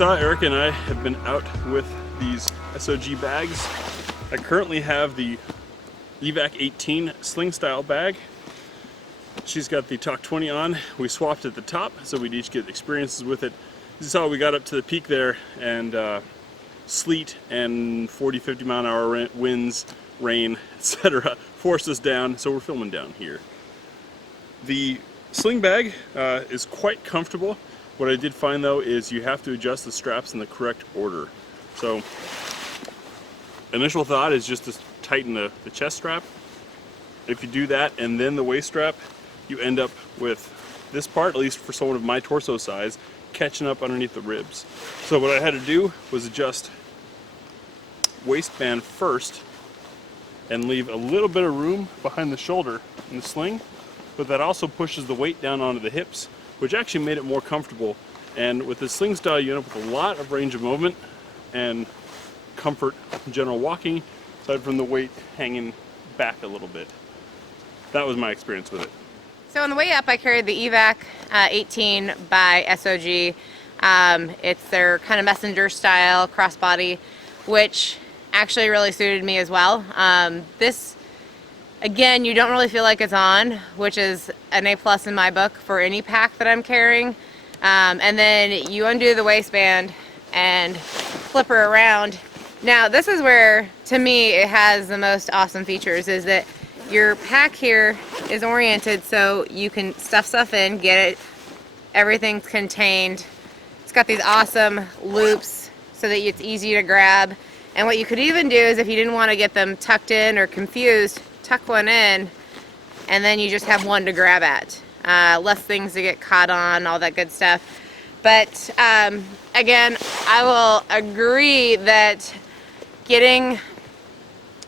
saw, Erica and I have been out with these SOG bags. I currently have the Evac 18 sling style bag. She's got the Talk 20 on. We swapped at the top so we'd each get experiences with it. This is how we got up to the peak there, and sleet and 40-50 mile an hour winds, rain, etc. forced us down, so we're filming down here. The sling bag is quite comfortable. What I did find though is you have to adjust the straps in the correct order. So initial thought is just to tighten the chest strap. If you do that and then the waist strap, you end up with this part, at least for someone of my torso size, catching up underneath the ribs. So what I had to do was adjust waistband first and leave a little bit of room behind the shoulder in the sling, but that also pushes the weight down onto the hips, which actually made it more comfortable. And with the sling style, you end up with a lot of range of movement and comfort in general walking, aside from the weight hanging back a little bit. That was my experience with it. So on the way up, I carried the Evac 18 by SOG. It's their kind of messenger style crossbody, which actually really suited me as well. This, again, you don't really feel like it's on, which is an A+ in my book for any pack that I'm carrying. And then you undo the waistband and flip her around. Now this is where, to me, it has the most awesome features, is that your pack here is oriented so you can stuff stuff in, get it, everything's contained. It's got these awesome loops so that it's easy to grab. And what you could even do is, if you didn't want to get them tucked in or confused, tuck one in and then you just have one to grab at. Less things to get caught on, all that good stuff. But again, I will agree that getting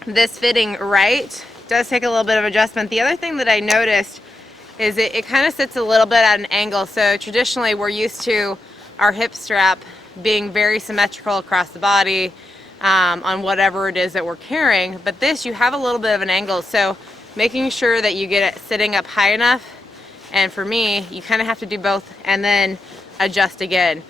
this fitting right does take a little bit of adjustment. The other thing that I noticed is it kind of sits a little bit at an angle. So traditionally we're used to our hip strap being very symmetrical across the body on whatever it is that we're carrying, but this, you have a little bit of an angle, so making sure that you get it sitting up high enough. And for me, you kind of have to do both and then adjust again.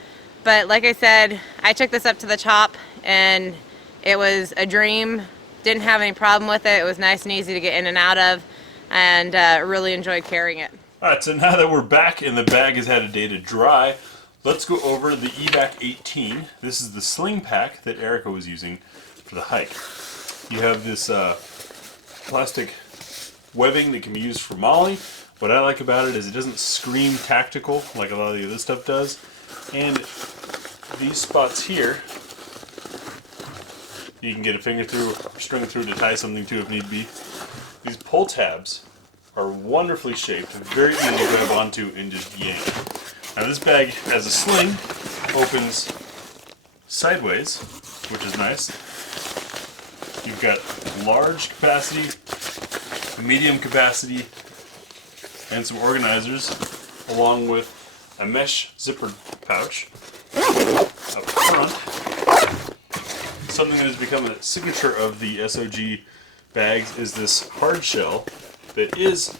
But like I said, I took this up to the top and it was a dream. Didn't have any problem with it. It was nice and easy to get in and out of, and really enjoyed carrying it. Alright, so now that we're back and the bag has had a day to dry, let's go over the Evac 18. This is the sling pack that Erica was using for the hike. You have this plastic webbing that can be used for molly. What I like about it is it doesn't scream tactical like a lot of the other stuff does. And these spots here, you can get a finger through or string through to tie something to if need be. These pull tabs are wonderfully shaped, very easy to grab onto and just yank. Now this bag, as a sling, opens sideways, which is nice. You've got large capacity, medium capacity, and some organizers, along with a mesh zippered pouch up front. Something that has become a signature of the SOG bags is this hard shell that is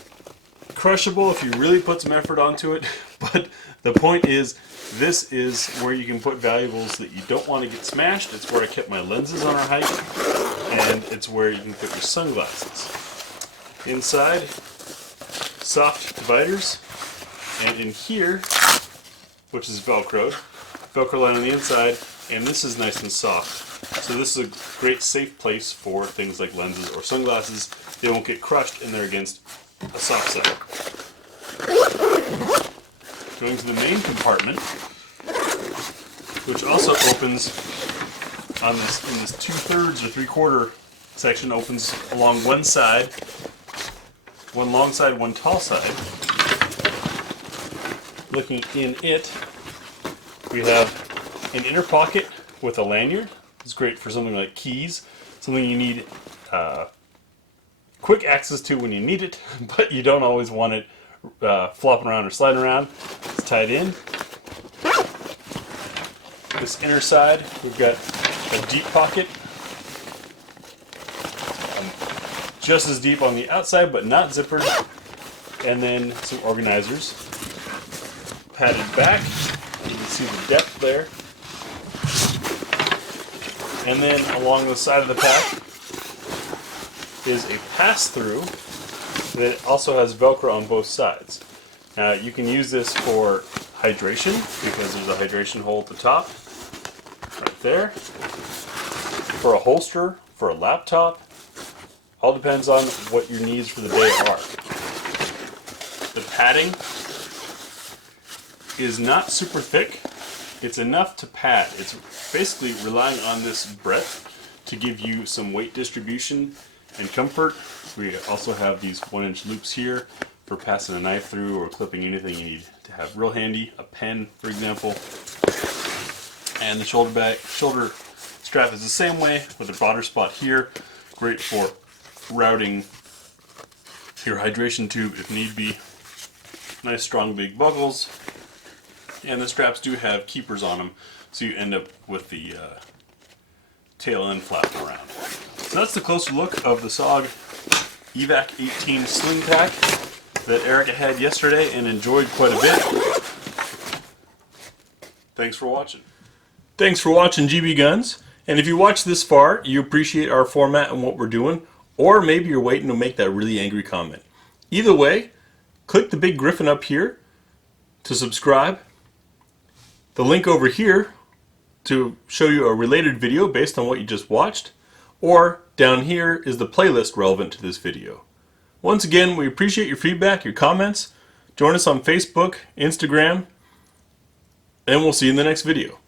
crushable if you really put some effort onto it, but the point is, this is where you can put valuables that you don't want to get smashed. It's where I kept my lenses on our hike, and it's where you can put your sunglasses. Inside, soft dividers, and in here, which is Velcroed, Velcro line on the inside, and this is nice and soft. So this is a great safe place for things like lenses or sunglasses. They won't get crushed and they're against a soft side. Going to the main compartment, which also opens on this, in this 2/3 or 3/4 section, opens along one side, one long side, one tall side. Looking in it, we have an inner pocket with a lanyard. It's great for something like keys, something you need quick access to when you need it, but you don't always want it flopping around or sliding around. It's tied in. This inner side, we've got a deep pocket, just as deep on the outside, but not zippered, and then some organizers. Padded back, you can see the depth there. And then along the side of the pack is a pass-through that also has Velcro on both sides. Now you can use this for hydration because there's a hydration hole at the top, right there. For a holster, for a laptop, all depends on what your needs for the day are. The padding is not super thick. It's enough to pad. It's basically relying on this breadth to give you some weight distribution and comfort. We also have these 1-inch loops here for passing a knife through or clipping anything you need to have real handy. A pen, for example. And the shoulder strap is the same way with a broader spot here. Great for routing your hydration tube if need be. Nice strong big buckles. And the straps do have keepers on them, so you end up with the tail end flapping around. So that's the closer look of the SOG Evac 18 sling pack that Erica had yesterday and enjoyed quite a bit. Thanks for watching. Thanks for watching GBGuns. And if you watched this far, you appreciate our format and what we're doing, or maybe you're waiting to make that really angry comment. Either way, click the big griffin up here to subscribe. The link over here to show you a related video based on what you just watched, or down here is the playlist relevant to this video. Once again, we appreciate your feedback, your comments. Join us on Facebook, Instagram, and we'll see you in the next video.